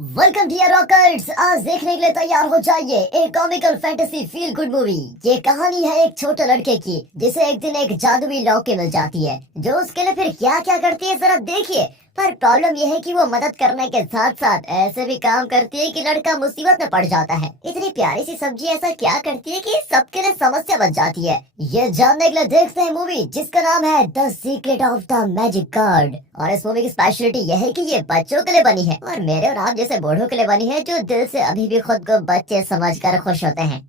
Welcome dear rockers. आज देखने के लिए तैयार हो जाइए एक comical fantasy feel good movie. ये कहानी है एक छोटे लड़के की जिसे एक दिन एक जादुई लौकी मिल जाती है जो उसके लिए फिर क्या क्या करती है जरा देखिए। पर प्रॉब्लम यह है कि वो मदद करने के साथ साथ ऐसे भी काम करती है कि लड़का मुसीबत में पड़ जाता है। इतनी प्यारी सी सब्जी ऐसा क्या करती है कि सबके लिए समस्या बन जाती है। ये जानने के लिए देखते हैं मूवी जिसका नाम है the secret of the magic card. और इस मूवी की स्पेशलिटी यह है कि ये बच्चों के लिए बनी है और मेरे और आप जैसे बूढ़ों के लिए बनी है जो दिल से अभी भी खुद को बच्चे समझकर खुश होते हैं।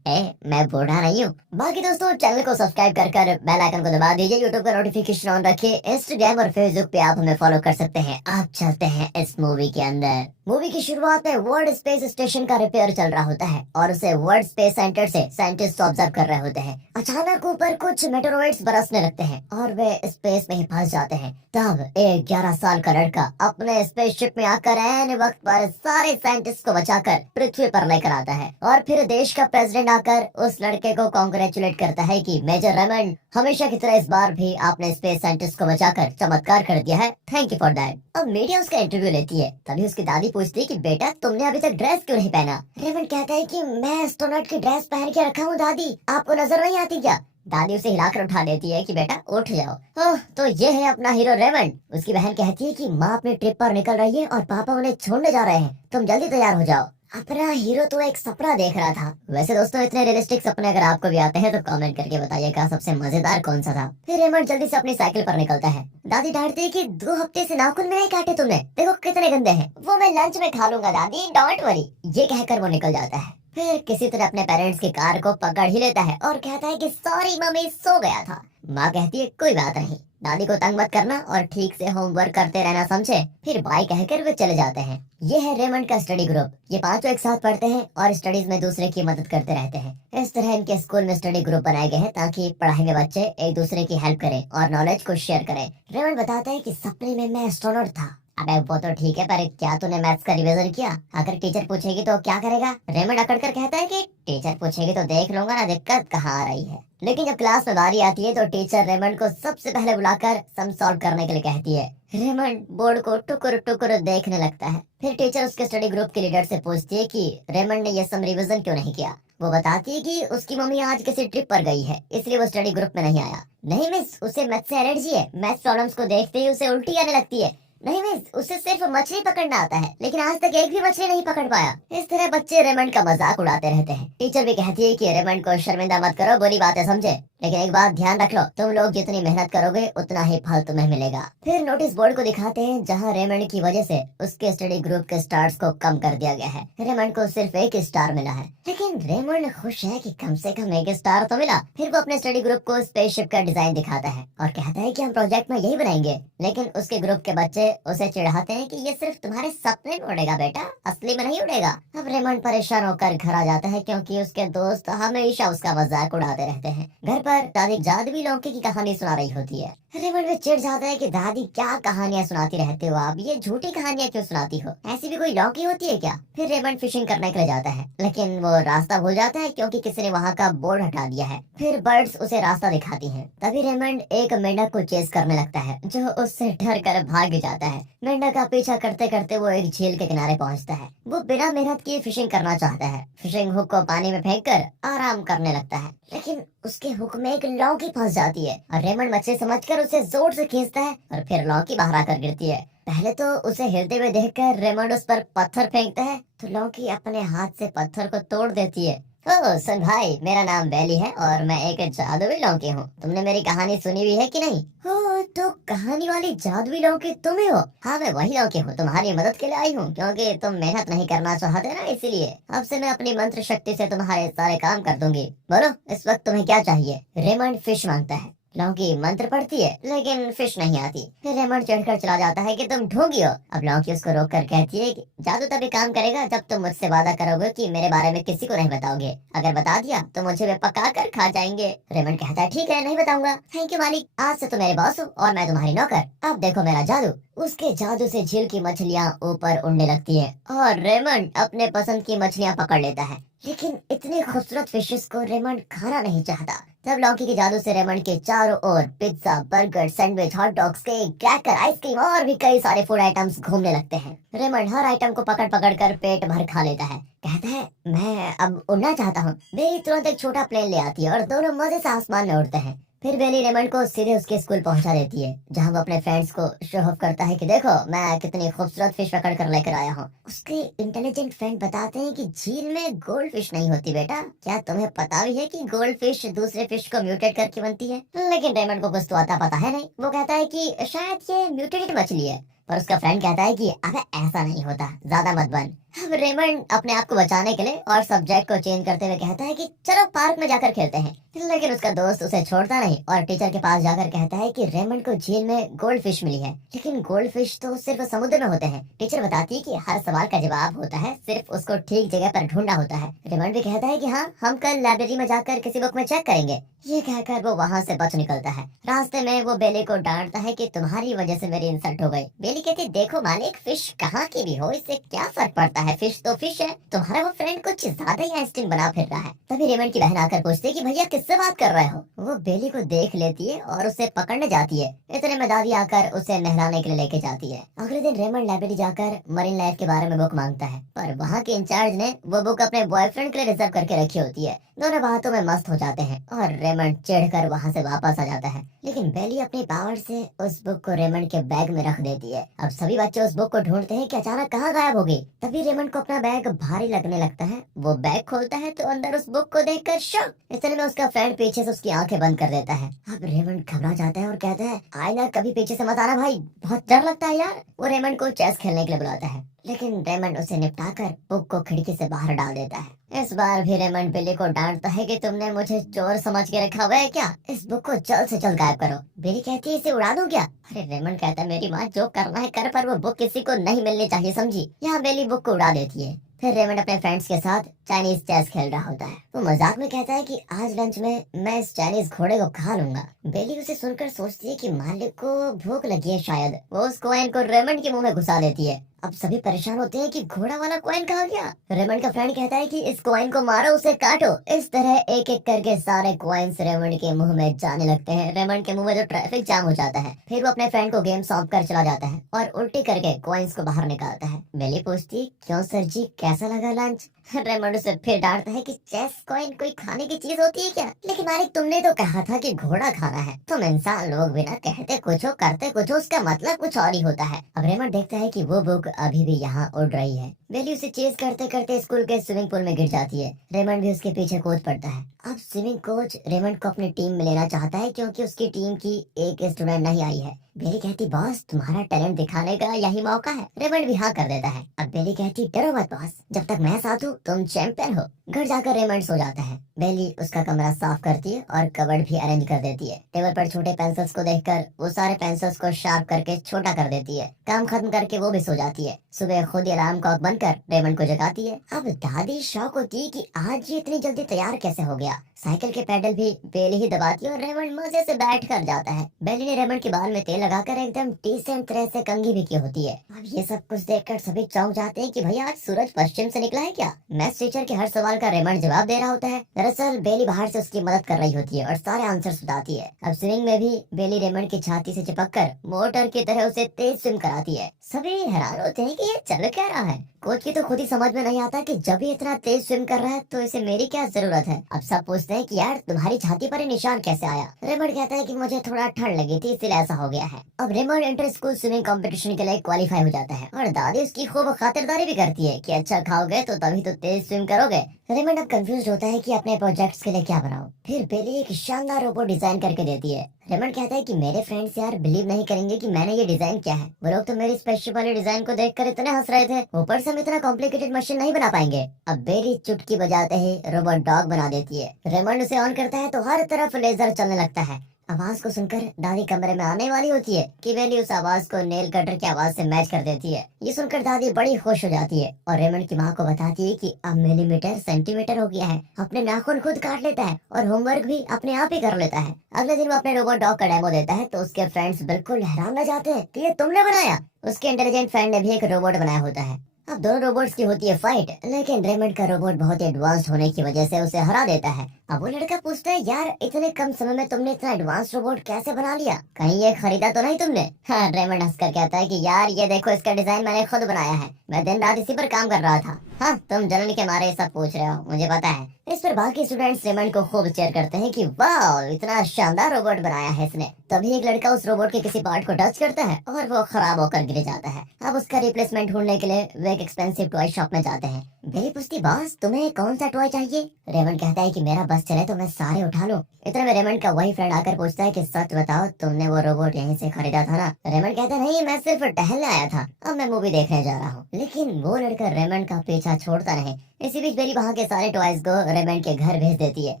मैं बूढ़ा नहीं हूँ। बाकी दोस्तों चैनल को सब्सक्राइब कर बेल आइकन को दबा दीजिए। यूट्यूब का नोटिफिकेशन ऑन रखिए। इंस्टाग्राम और फेसबुक पे आप हमें फॉलो कर सकते हैं। आप चलते हैं इस मूवी के अंदर। मूवी की शुरुआत में वर्ल्ड स्पेस स्टेशन का रिपेयर चल रहा होता है और उसे वर्ल्ड स्पेस सेंटर से साइंटिस्ट ऑब्जर्व कर रहे होते हैं। अचानक ऊपर कुछ मेटेरोइड्स बरसने लगते हैं और वे स्पेस में ही फंस जाते हैं। तब एक 11 साल का लड़का अपने स्पेसशिप में आकर ऐन वक्त पर सारे साइंटिस्ट को बचाकर पृथ्वी पर लेकर आता है। और फिर देश का प्रेसिडेंट आकर उस लड़के को कॉन्ग्रेचुलेट करता है कि मेजर रेमंड, हमेशा की तरह इस बार भी आपने स्पेस साइंटिस्ट को बचाकर चमत्कार कर दिया है। Thank you for that. अब मीडिया उसका इंटरव्यू लेती है। तभी उसकी दादी पूछती है कि बेटा तुमने अभी तक ड्रेस क्यों नहीं पहना। रेमंड कहता है कि मैं एस्ट्रोनॉट की ड्रेस पहन के रखा हूँ दादी, आपको नजर नहीं आती क्या। दादी उसे हिलाकर उठा देती है कि बेटा उठ जाओ। ओह तो ये है अपना हीरो रेमंड। उसकी बहन कहती है कि माँ अपनी ट्रिप पर निकल रही है और पापा उन्हें छोड़ने जा रहे हैं, तुम जल्दी तैयार हो जाओ। अपना हीरो तो एक सपना देख रहा था। वैसे दोस्तों इतने रियलिस्टिक सपने अगर आपको भी आते हैं तो कमेंट करके बताइएगा सबसे मजेदार कौन सा था। फिर रेमंड जल्दी से अपनी साइकिल पर निकलता है। दादी डांटती है कि 2 हफ्ते से नाखून में नहीं काटे तुमने, देखो कितने गंदे हैं। वो मैं लंच में खा लूंगा दादी, डोंट वरी। ये कहकर वो निकल जाता है। फिर किसी तरह अपने पेरेंट्स की कार को पकड़ ही लेता है और कहता है कि सॉरी मम्मी, सो गया था। माँ कहती है कोई बात नहीं, दादी को तंग मत करना और ठीक से होमवर्क करते रहना, समझे। फिर बाय कहकर वे चले जाते हैं। ये है रेमंड का स्टडी ग्रुप। ये पांचों एक साथ पढ़ते हैं और स्टडीज में दूसरे की मदद करते रहते हैं। इस तरह इनके स्कूल में स्टडी ग्रुप बनाए गए हैं ताकि पढ़ाई में बच्चे एक दूसरे की हेल्प करें और नॉलेज को शेयर करें। रेमंड बताता है कि सपने में मैं एस्ट्रोनॉट था। अबे वो तो ठीक है, पर क्या तूने मैथ्स का रिवीजन किया? अगर टीचर पूछेगी तो क्या करेगा? रेमंड अकड़ कर कहता है कि टीचर पूछेगी तो देख लूंगा ना, दिक्कत कहाँ आ रही है। लेकिन जब क्लास में बारी आती है तो टीचर रेमंड को सबसे पहले बुलाकर सम सॉल्व करने के लिए कहती है। रेमंड बोर्ड को टुकुर टुकुर देखने लगता है। फिर टीचर उसके स्टडी ग्रुप के लीडर से पूछती है कि रेमंड ने ये सम रिवीजन क्यों नहीं किया। वो बताती है कि उसकी मम्मी आज किसी ट्रिप पर गई है, इसलिए वो स्टडी ग्रुप में नहीं आया। नहीं मिस, उसे मैथ से एलर्जी है, मैथ प्रॉब्लम्स को देखते ही उसे उल्टी आने लगती है। नहीं मिस, उसे सिर्फ मछली पकड़ना आता है, लेकिन आज तक एक भी मछली नहीं पकड़ पाया। इस तरह बच्चे रेमंड का मजाक उड़ाते रहते हैं। टीचर भी कहती है कि रेमंड को शर्मिंदा मत करो, बुरी बातें समझे, लेकिन एक बात ध्यान रख लो, तुम लोग जितनी मेहनत करोगे उतना ही फल तुम्हें मिलेगा। फिर नोटिस बोर्ड को दिखाते हैं जहाँ रेमंड की वजह से उसके स्टडी ग्रुप के स्टार्स को कम कर दिया गया है। रेमंड को सिर्फ एक स्टार मिला है, लेकिन रेमंड खुश है कि कम से कम एक स्टार तो मिला। फिर वो अपने स्टडी ग्रुप को स्पेसशिप का डिजाइन दिखाता है और कहता है कि हम प्रोजेक्ट में यही बनाएंगे। लेकिन उसके ग्रुप के बच्चे उसे चिढ़ाते हैं कि ये सिर्फ तुम्हारे सपने में उड़ेगा बेटा, असली में नहीं उड़ेगा। अब रेमंड परेशान होकर घर आ जाता है क्योंकि उसके दोस्त हमेशा उसका मजाक उड़ाते रहते हैं। घर पर दादी जादुई लौकी की कहानी सुना रही होती है। रेमंड भी चिढ़ जाता है कि दादी क्या कहानियां सुनाती रहते हो आप, ये झूठी कहानियां क्यों सुनाती हो, ऐसी भी कोई लौकी होती है क्या। फिर रेमंड फिशिंग करने के लिए जाता है, लेकिन वो रास्ता भूल जाता है क्योंकि किसी ने वहाँ का बोर्ड हटा दिया है। फिर बर्ड्स उसे रास्ता दिखाती हैं। तभी रेमंड एक मेंढक को चेस करने लगता है जो उससे डर कर भाग जाता है। मेंढक का पीछा करते करते वो एक झील के किनारे पहुँचता है। वो बिना मेहनत किए फिशिंग करना चाहता है। फिशिंग हुक को पानी में फेंक कर आराम करने लगता है, लेकिन उसके हुक में एक लौकी फंस जाती है और रेमंड मछली समझकर उसे जोर से खींचता है और फिर लौकी बाहर आकर गिरती है। पहले तो उसे हिलते हुए देखकर रेमंड उस पर पत्थर फेंकता है तो लौकी अपने हाथ से पत्थर को तोड़ देती है। ओह सुन भाई, मेरा नाम बेली है और मैं एक जादुई लौकी हूँ। तुमने मेरी कहानी सुनी हुई है कि नहीं? हो तो कहानी वाली जादुई लौकी तुम ही हो? हाँ मैं वही लौकी हूँ, तुम्हारी मदद के लिए आई हूँ क्योंकि तुम मेहनत नहीं करना चाहते ना, इसीलिए अब से मैं अपनी मंत्र शक्ति से तुम्हारे सारे काम कर दूंगी। बोलो इस वक्त तुम्हें क्या चाहिए? रेमंड फिश मांगता है। लौकी मंत्र पढ़ती है लेकिन फिश नहीं आती। फिर रेमंड चढ़कर चला जाता है कि तुम ढूंढी हो। अब लौकी उसको रोक कर कहती है कि जादू तभी काम करेगा जब तुम मुझसे वादा करोगे कि मेरे बारे में किसी को नहीं बताओगे। अगर बता दिया तो मुझे वे पका कर खा जाएंगे। रेमंड कहता है ठीक है, नहीं बताऊंगा। थैंक यू मालिक, आज से तुम मेरे बॉस हो और मैं तुम्हारी नौकर। अब देखो मेरा जादू। उसके जादू से झील की मछलियाँ ऊपर उड़ने लगती हैं और रेमंड अपने पसंद की मछलियाँ पकड़ लेता है। लेकिन इतने खूबसूरत फिशेस को रेमंड खाना नहीं चाहता। तब लौकी के जादू से रेमंड के चारों ओर pizza, burger, sandwich, hot dogs, cake, cracker, ice cream और भी कई सारे फूड आइटम्स घूमने लगते हैं। रेमंड हर आइटम को पकड़ पकड़ कर पेट भर खा लेता है। कहता है, मैं अब उड़ना चाहता हूँ। बेली तुरंत एक छोटा प्लेन ले आती है और दोनों मजे से आसमान में उड़ते हैं। फिर बेली रेमंड को सीधे उसके स्कूल पहुंचा देती है, जहां वो अपने फ्रेंड्स को शो ऑफ करता है कि देखो मैं कितनी खूबसूरत फिश पकड़ कर लेकर आया हूँ। उसके इंटेलिजेंट फ्रेंड बताते हैं कि झील में गोल्ड फिश नहीं होती बेटा। क्या तुम्हें पता भी है कि गोल्ड फिश दूसरे फिश को म्यूटेट करके बनती है? लेकिन रेमंड को कुछ तो आता पता है नहीं। वो कहता है कि शायद ये म्यूटेटेड मछली है। पर उसका फ्रेंड कहता है कि अबे ऐसा नहीं होता, ज्यादा मत बन। अब रेमंड अपने आप को बचाने के लिए और सब्जेक्ट को चेंज करते हुए कहता है कि चलो पार्क में जाकर खेलते हैं। लेकिन उसका दोस्त उसे छोड़ता नहीं और टीचर के पास जाकर कहता है कि रेमंड को झील में गोल्ड फिश मिली है। लेकिन गोल्ड फिश तो सिर्फ समुद्र में होते हैं। टीचर बताती है कि हर सवाल का जवाब होता है, सिर्फ उसको ठीक जगह पर ढूंढना होता है। रेमंड भी कहता है कि हाँ, हम कल लाइब्रेरी में जाकर किसी बुक में चेक करेंगे। ये कहकर वो वहाँ से बच निकलता है। रास्ते में वो बेली को डांटता है कि तुम्हारी वजह से मेरी इंसल्ट हो गई। बेली कहती, देखो मालिक, फिश कहाँ की भी हो, इससे क्या फर्क पड़ता है, फिश तो फिश है। तुम्हारा वो फ्रेंड कुछ ज्यादा ही आइंस्टीन बना फिर रहा है। तभी रेमंड की बहन आकर पूछती है कि भैया किससे बात कर रहे हो। वो बेली को देख लेती है और उसे पकड़ने जाती है। इतने में दादी आकर उसे नहलाने के लिए लेके जाती है। अगले दिन रेमंड लाइब्रेरी जाकर मरीन लाइफ के बारे में बुक मांगता है, पर वहाँ के इंचार्ज ने वो बुक अपने बॉयफ्रेंड के लिए रिजर्व करके रखी होती है। दोनों बातों में मस्त हो जाते हैं और रेमंड चिढ़कर वहाँ से वापस आ जाता है। लेकिन बेली अपनी पावर से उस बुक को रेमंड के बैग में रख देती है। अब सभी बच्चे उस बुक को ढूंढते हैं कि अचानक कहाँ गायब हो गई। तभी रेमंड को अपना बैग भारी लगने लगता है। वो बैग खोलता है तो अंदर उस बुक को देखकर शॉक। इतने में उसका फ्रेंड पीछे से उसकी आंखें बंद कर देता है। अब रेमंड घबरा जाता है और कहता है, आईना कभी पीछे से मत आना भाई, बहुत डर लगता है यार। वो रेमंड को चेस खेलने के लिए बुलाता है, लेकिन रेमंड उसे निपटाकर बुक को खिड़की से बाहर डाल देता है। इस बार भी रेमंड बिल्ली को डांटता है कि तुमने मुझे चोर समझ के रखा हुआ है क्या? इस बुक को जल्द से जल्द गायब करो। बिल्ली कहती है, इसे उड़ा दूं क्या? अरे रेमंड कहता है, मेरी माँ जो करना है कर, पर वो बुक किसी को नहीं मिलनी चाहिए, समझी? यहाँ बिल्ली बुक को उड़ा देती है। फिर रेमंड अपने फ्रेंड्स के साथ चाइनीज चेस खेल रहा होता है। वो मजाक में कहता है कि आज लंच में मैं इस चाइनीज घोड़े को खा लूंगा। बेली उसे सुनकर सोचती है कि मालिक को भूख लगी है शायद। वो उस कॉइन को रेमंड के मुंह में घुसा देती है। अब सभी परेशान होते हैं कि घोड़ा वाला कॉइन कहाँ गया। रेमंड का फ्रेंड कहता है कि इस कॉइन को मारो, उसे काटो। इस तरह एक एक करके सारे कॉइन्स रेमंड के मुंह में जाने लगते हैं। रेमंड के मुंह में तो ट्रैफिक जाम हो जाता है। फिर वो अपने फ्रेंड को गेम सौंप कर चला जाता है और उल्टी करके कॉइन्स को बाहर निकालता है। बेली पूछती, क्यों सर जी, कैसा लगा लंच? रेमंड उसे फिर डांटता है कि चेस कॉइन कोई खाने की चीज होती है क्या? लेकिन मालिक तुमने तो कहा था कि घोड़ा खाना है। तुम इंसान लोग बिना कहते कुछ हो करते कुछ हो, उसका मतलब कुछ और ही होता है। अब रेमंड देखता है कि वो बुक अभी भी यहाँ उड़ रही है। बेली उसे चेस करते करते स्कूल के स्विमिंग पूल में गिर जाती है। रेमंड भी उसके पीछे कूद पड़ता है। अब स्विमिंग कोच रेमंड को अपनी टीम में लेना चाहता है क्योंकि उसकी टीम की एक स्टूडेंट नहीं आई है। बेली कहती, बॉस तुम्हारा टैलेंट दिखाने का यही मौका है। रेमंड भी हाँ कर देता है। अब बेली कहती, डरो मत बॉस, जब तक मैं साथ हूँ तुम चैंपियन हो। घर जाकर रेमंड सो जाता है। बेली उसका कमरा साफ करती है और कबर्ड भी अरेंज कर देती है। टेबल पर छोटे पेंसिल्स को देखकर वो सारे पेंसिल्स को शार्प करके छोटा कर देती है। काम खत्म करके वो भी सो जाती है। सुबह खुद ही अलार्म क्लॉक बनकर रेमंड को जगाती है। अब दादी शॉक होती है कि आज ये इतनी जल्दी तैयार कैसे हो गया। साइकिल के पैडल भी बेली ही दबाती है और रेमंड मजे से बैठ कर जाता है। बेली ने रेमंड के बाल में तेल लगाकर एकदम डिसेंट तरह से कंघी भी की होती है। अब ये सब कुछ देखकर सभी चौंक जाते हैं कि भैया आज सूरज पश्चिम से निकला है क्या? मैथ्स टीचर के हर सवाल का रेमंड जवाब दे रहा होता है। दरअसल बेली बाहर से उसकी मदद कर रही होती है और सारे आंसर्स बताती है। अब स्विमिंग में भी बेली रेमंड की छाती से चिपककर मोटर की तरह उसे तेज स्विम कराती है। सभी हैरान होते हैं कि ये चल क्या रहा है। कोच की तो खुद ही समझ में नहीं आता कि जब ये इतना तेज स्विम कर रहा है तो इसे मेरी क्या जरूरत है। अब सब पूछते हैं कि यार तुम्हारी छाती पर ये निशान कैसे आया? रेमंड कहता है कि मुझे थोड़ा ठंड लगी थी इसलिए ऐसा हो गया है। अब Raymond inter school swimming competition के लिए क्वालिफाई हो जाता है और दादी उसकी खूब खातिरदारी भी करती है कि अच्छा खाओगे तो तभी तो तेज स्विम करोगे। रेमंड अब कंफ्यूज होता है कि अपने प्रोजेक्ट्स के लिए क्या बनाऊं। फिर बेली एक शानदार रोबोट डिजाइन करके देती है। रेमंड कहता है कि मेरे फ्रेंड्स यार बिलीव नहीं करेंगे कि मैंने ये डिजाइन किया है। वो लोग तो मेरी स्पेशल वाले डिजाइन को देखकर इतने हंस रहे थे, ऊपर से हम इतना कॉम्प्लिकेटेड मशीन नहीं बना पाएंगे। अब बेली चुटकी बजाते ही रोबोट डॉग बना देती है। रेमंड उसे ऑन करता है तो हर तरफ लेजर चलने लगता है। आवाज को सुनकर दादी कमरे में आने वाली होती है कि बेली उस आवाज को नेल कटर की आवाज से मैच कर देती है। ये सुनकर दादी बड़ी खुश हो जाती है और रेमंड की माँ को बताती है कि अब मिलीमीटर सेंटीमीटर हो गया है, अपने नाखून खुद काट लेता है और होमवर्क भी अपने आप ही कर लेता है। अगले दिन वो अपने रोबोट डॉग का डेमो देता है तो उसके फ्रेंड्स बिल्कुल हैरान रह जाते हैं कि ये तुमने बनाया। उसके इंटेलिजेंट फ्रेंड ने भी एक रोबोट बनाया होता है। अब दोनों रोबोट्स की होती है फाइट, लेकिन रेमंड का रोबोट बहुत एडवांस्ड होने की वजह से उसे हरा देता है। अब वो लड़का पूछता है, यार इतने कम समय में तुमने इतना एडवांस रोबोट कैसे बना लिया, कहीं ये खरीदा तो नहीं तुमने? हाँ, रेमंड हंसकर कहता है कि यार ये देखो, इसका डिजाइन मैंने खुद बनाया है, मैं दिन रात इसी पर काम कर रहा था। हाँ, तुम जलन के मारे सब पूछ रहे हो, मुझे पता है। इस पर बाकी स्टूडेंट्स रेमंड को खूब चेयर करते हैं कि वाह, इतना शानदार रोबोट बनाया है इसने। तभी एक लड़का उस रोबोट के किसी पार्ट को टच करता है और वो खराब होकर गिर जाता है। अब उसका रिप्लेसमेंट ढूंढने के लिए वे एक एक्सपेंसिव टॉय शॉप में जाते हैं। बेली पूछती, बॉस तुम्हें कौन सा टॉय चाहिए? रेमंड कहता है कि मेरा बस चले तो मैं सारे उठा लूं। इतने में रेमंड का वही फ्रेंड आकर पूछता है कि सच बताओ, तुमने वो रोबोट यहीं से खरीदा था ना? रेमंड कहता है, नहीं, मैं सिर्फ टहलने आया था, अब मैं मूवी देखने जा रहा हूँ। लेकिन वो लड़का रेमंड का पीछा छोड़ता नहीं। इसी बीच बेली वहाँ के सारे टॉयज को रेमंड के घर भेज देती है।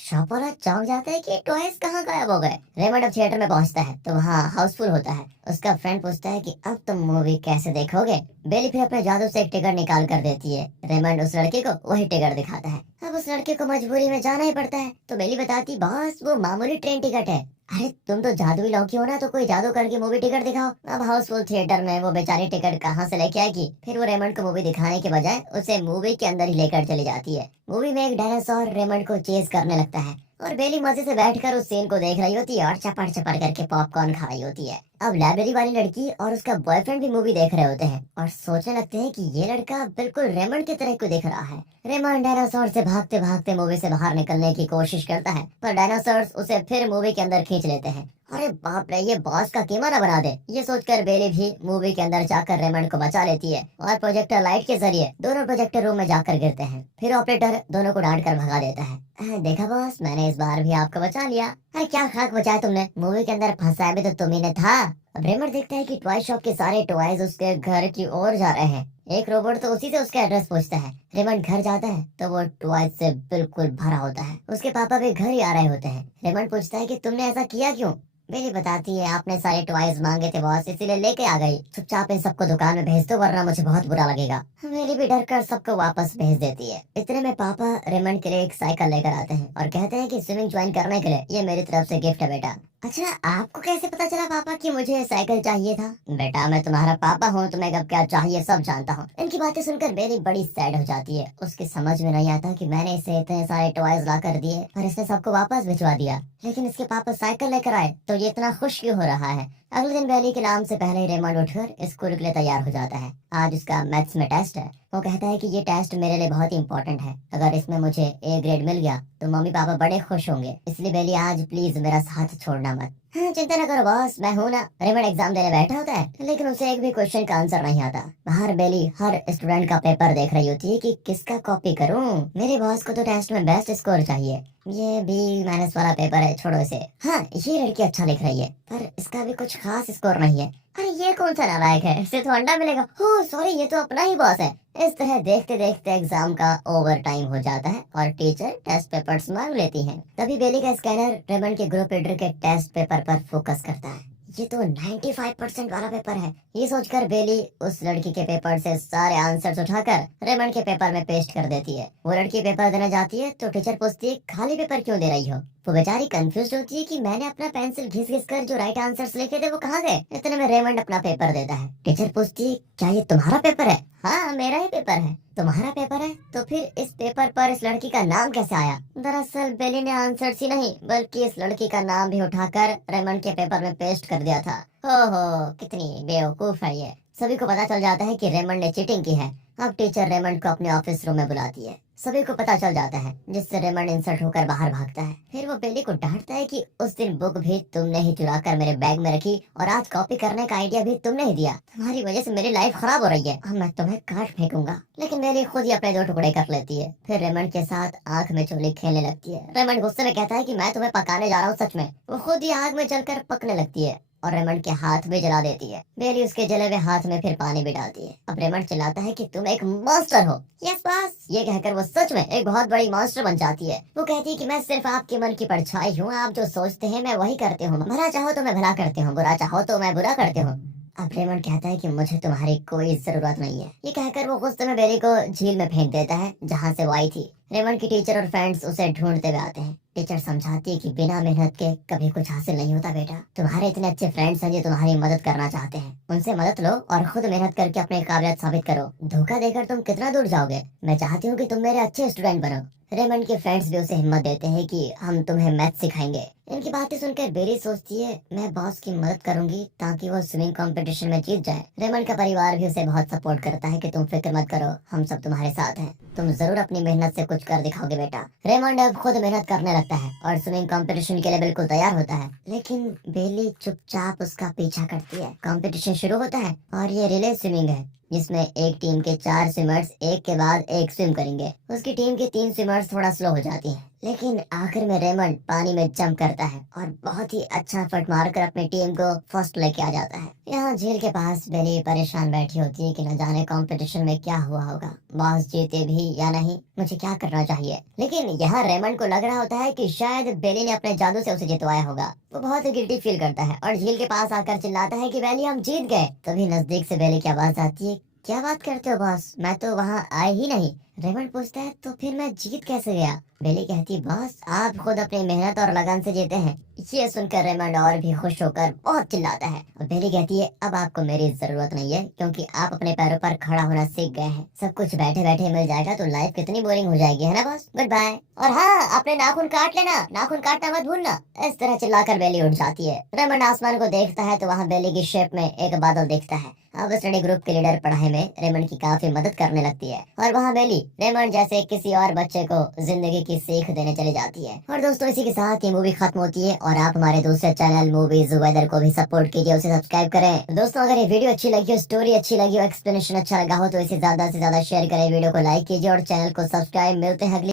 शॉप वाला चौंक जाता है कि टॉयज कहाँ गायब हो गए। रेमंड अब थिएटर में पहुँचता है तो वहाँ हाउसफुल होता है। उसका फ्रेंड पूछता है कि अब तुम मूवी कैसे देखोगे? बेली फिर अपने जादू से एक टिकट निकाल कर देती है। रेमंड उस लड़के को वही टिकट दिखाता है। अब उस लड़के को मजबूरी में जाना ही पड़ता है तो बेली बताती, बॉस वो मामूली ट्रेन टिकट है। अरे तुम तो जादुई लौकी हो ना, तो कोई जादू करके मूवी टिकट दिखाओ। अब हाउसफुल थिएटर में वो बेचारी टिकट कहाँ से लेके आएगी? फिर वो रेमंड को मूवी दिखाने के बजाय उसे मूवी के अंदर ही लेकर चली जाती है। मूवी में एक डायनासोर रेमंड को चेज करने लगता है और बेली मजे से बैठकर उस सीन को देख रही होती है और चपड़ चपड़ करके पॉपकॉर्न खा रही होती है। अब लाइब्रेरी वाली लड़की और उसका बॉयफ्रेंड भी मूवी देख रहे होते हैं और सोचने लगते हैं कि ये लड़का बिल्कुल रेमंड की तरह को दिख रहा है। रेमंड डायनासोर से भागते भागते मूवी से बाहर निकलने की कोशिश करता है पर डायनासोर उसे फिर मूवी के अंदर खींच लेते हैं। अरे बाप रे, ये बॉस का कीमा ना बना दे। ये सोचकर बेली भी मूवी के अंदर जाकर रेमंड को बचा लेती है और प्रोजेक्टर लाइट के जरिए दोनों प्रोजेक्टर रूम में जाकर गिरते हैं। फिर ऑपरेटर दोनों को डांट कर भगा देता है। देखा बॉस, मैंने इस बार भी आपको बचा लिया। अरे क्या खाक बचाया तुमने, मूवी के अंदर फंसाया भी तो तुम्ही ने था। अब रेमंड देखता है कि टॉय शॉप के सारे टॉयज उसके घर की ओर जा रहे हैं। एक रोबोट तो उसी से उसका एड्रेस पूछता है। रेमंड घर जाता है तो वो टॉयज से बिल्कुल भरा होता है। उसके पापा भी घर ही आ रहे होते हैं। रेमंड पूछता है कि तुमने ऐसा किया क्यों? बेली बताती है, आपने सारे टॉयज मांगे थे बॉस, इसीलिए लेके आ गई। चुपचाप इन सबको दुकान में भेज दो वरना मुझे बहुत बुरा लगेगा। बेली भी डर कर सबको वापस भेज देती है। इतने में पापा रेमंड के लिए एक साइकिल लेकर आते हैं और कहते हैं कि स्विमिंग ज्वाइन करने के लिए ये मेरी तरफ से गिफ्ट है बेटा। अच्छा, आपको कैसे पता चला पापा कि मुझे साइकिल चाहिए था? बेटा मैं तुम्हारा पापा हूँ, तुम्हें कब क्या चाहिए सब जानता हूँ। इनकी बातें सुनकर बेली बड़ी सैड हो जाती है। उसकी समझ में नहीं आता कि मैंने इसे इतने सारे टॉयज ला कर दिए और इसने सबको वापस भिजवा दिया, लेकिन इसके पापा साइकिल लेकर आए तो ये इतना खुश क्यों हो रहा है। अगले दिन बेली के नाम से पहले ही रेमंड उठकर स्कूल के लिए तैयार हो जाता है। आज उसका मैथ्स में टेस्ट है। वो कहता है कि ये टेस्ट मेरे लिए बहुत इंपॉर्टेंट है, अगर इसमें मुझे ए ग्रेड मिल गया तो मम्मी पापा बड़े खुश होंगे, इसलिए बेली आज प्लीज मेरा साथ छोड़ना मत। हाँ, चिंता न करो बॉस, मैं हूँ ना। रेमंड एग्जाम देने बैठा होता है लेकिन उसे एक भी क्वेश्चन का आंसर नहीं आता। बाहर बेली हर स्टूडेंट का पेपर देख रही होती है कि किसका कॉपी करूँ। मेरे बॉस को तो टेस्ट में बेस्ट स्कोर चाहिए। ये भी माइनस वाला पेपर है, छोड़ो इसे। हाँ, ये लड़की अच्छा लिख रही है पर इसका भी कुछ खास स्कोर नहीं है। अरे ये कौन सा नालायक है, इसे तो अंडा मिलेगा। हो सॉरी, ये तो अपना ही बॉस है। इस तरह देखते देखते एग्जाम का ओवर टाइम हो जाता है और टीचर टेस्ट पेपर्स मांग लेती हैं। तभी बेली का स्कैनर रेमंड के ग्रुप लीडर के टेस्ट पेपर पर फोकस करता है। ये तो 95% वाला पेपर है। ये सोचकर बेली उस लड़की के पेपर से सारे आंसर्स उठाकर रेमंड के पेपर में पेस्ट कर देती है। वो लड़की पेपर देने जाती है तो टीचर पूछती है, खाली पेपर क्यों दे रही हो? वो बेचारी कंफ्यूज होती है कि मैंने अपना पेंसिल घिस घिस कर जो राइट आंसर्स लिखे थे वो कहाँ गए। इतने में रेमंड अपना पेपर देता है। टीचर पूछती है, क्या ये तुम्हारा पेपर है? हाँ, मेरा ही पेपर है। तुम्हारा पेपर है तो फिर इस पेपर पर इस लड़की का नाम कैसे आया? दरअसल बेली ने आंसर्स ही नहीं बल्कि इस लड़की का नाम भी उठाकर रेमंड के पेपर में पेस्ट कर दिया था। हो, कितनी बेवकूफ है ये। सभी को पता चल जाता है कि रेमंड ने चीटिंग की है। अब टीचर रेमंड को अपने ऑफिस रूम में बुलाती है। सभी को पता चल जाता है जिससे रेमंड इंसल्ट होकर बाहर भागता है। फिर वो बेली को डांटता है कि उस दिन बुक भी तुमने ही चुरा कर मेरे बैग में रखी और आज कॉपी करने का आइडिया भी तुमने ही दिया। तुम्हारी वजह से मेरी लाइफ खराब हो रही है, अब मैं तुम्हें काट फेंकूंगा। लेकिन बेली खुद ही अपने 2 टुकड़े कर लेती है। फिर रेमंड के साथ आंख में चोली खेलने लगती है। रेमंड गुस्से में कहता है कि मैं तुम्हें पकाने जा रहा हूँ सच में। वो खुद ही आग में जलकर पकने लगती है और रेमंड के हाथ में जला देती है। बेली उसके जले हुए हाथ में फिर पानी भी डालती है। अब रेमंड चिल्लाता है कि तुम एक मॉन्स्टर हो। Yes boss. ये कहकर वो सच में एक बहुत बड़ी मॉन्स्टर बन जाती है। वो कहती है कि मैं सिर्फ आपके मन की परछाई हूँ, आप जो सोचते हैं मैं वही करती हूँ, भला चाहो तो मैं भला करती हूँ, बुरा चाहो तो मैं बुरा करती हूँ। अब रेमंड कहता है कि मुझे तुम्हारी कोई जरूरत नहीं है। ये कहकर वो गुस्से में बेली को झील में फेंक देता है जहाँ से वो आई थी। रेमंड की टीचर और फ्रेंड्स उसे ढूंढते हुए आते हैं। टीचर समझाती है कि बिना मेहनत के कभी कुछ हासिल नहीं होता बेटा। तुम्हारे इतने अच्छे फ्रेंड्स हैं जो तुम्हारी मदद करना चाहते हैं, उनसे मदद लो और खुद मेहनत करके अपनी काबिलियत साबित करो। धोखा देकर तुम कितना दूर जाओगे। मैं चाहती हूँ कि तुम मेरे अच्छे स्टूडेंट बनो। रेमंड के फ्रेंड्स भी उसे हिम्मत देते हैं कि हम तुम्हें मैथ सिखाएंगे। इनकी बातें सुनकर बेरी सोचती है मैं बॉस की मदद करूंगी ताकि वो स्विमिंग कंपटीशन में जीत जाए। रेमंड का परिवार भी उसे बहुत सपोर्ट करता है कि तुम फिक्र मत करो, हम सब तुम्हारे साथ हैं, तुम जरूर अपनी मेहनत से कुछ कर दिखाओगे बेटा। रेमंड अब खुद मेहनत करने लगता है और स्विमिंग कंपटीशन के लिए बिल्कुल तैयार होता है। लेकिन बेली चुपचाप उसका पीछा करती है। कंपटीशन शुरू होता है और ये रिले स्विमिंग है जिसमें एक टीम के 4 स्विमर्स एक के बाद एक स्विम करेंगे। उसकी टीम के 3 स्विमर्स थोड़ा स्लो हो जाती हैं, लेकिन आखिर में रेमंड पानी में जंप करता है और बहुत ही अच्छा एफर्ट मारकर अपनी टीम को फर्स्ट लेके आ जाता है। यहाँ झील के पास बेली परेशान बैठी होती है कि न जाने कंपटीशन में क्या हुआ होगा, बॉस जीते भी या नहीं, मुझे क्या करना चाहिए। लेकिन यहाँ रेमंड को लग रहा होता है कि शायद बेली ने अपने जादू से उसे जितवाया होगा। वो बहुत ही गिल्टी फील करता है और झील के पास आकर चिल्लाता है कि बेली हम जीत गए। तभी नजदीक से बेली की आवाज आती है क्या बात करते हो बॉस, मैं तो वहाँ आए ही नहीं। रेमंड पूछता है तो फिर मैं जीत कैसे गया। बेली कहती बॉस आप खुद अपनी मेहनत और लगन से जीते हैं। ये सुनकर रेमंड और भी खुश होकर बहुत चिल्लाता है और बेली कहती है अब आपको मेरी जरूरत नहीं है क्योंकि आप अपने पैरों पर खड़ा होना सीख गए हैं। सब कुछ बैठे बैठे मिल जाएगा तो लाइफ कितनी बोरिंग हो जाएगी, है ना बॉस, गुड बाय। और हाँ अपने नाखून काट लेना, नाखून काटना मत भूलना। इस तरह चिल्लाकर बेली उठ जाती है। रेमंड आसमान को देखता है तो वहाँ बेली की शेप में एक बादल दिखता है। अब स्टडी ग्रुप के लीडर पढ़ाई में रेमंड की काफी मदद करने लगती है और वहाँ बेली रेमंड जैसे किसी और बच्चे को जिंदगी की सीख देने चली जाती है। और दोस्तों इसी के साथ ये मूवी खत्म होती है और आप हमारे दूसरे चैनल मूवीज वेदर को भी सपोर्ट कीजिए, उसे सब्सक्राइब करें। दोस्तों अगर ये वीडियो अच्छी लगी हो, स्टोरी अच्छी लगी हो, एक्सप्लेनेशन अच्छा लगा हो तो इसे ज्यादा से ज्यादा शेयर करें, वीडियो को लाइक कीजिए और चैनल को सब्सक्राइब। मिलते हैं अगली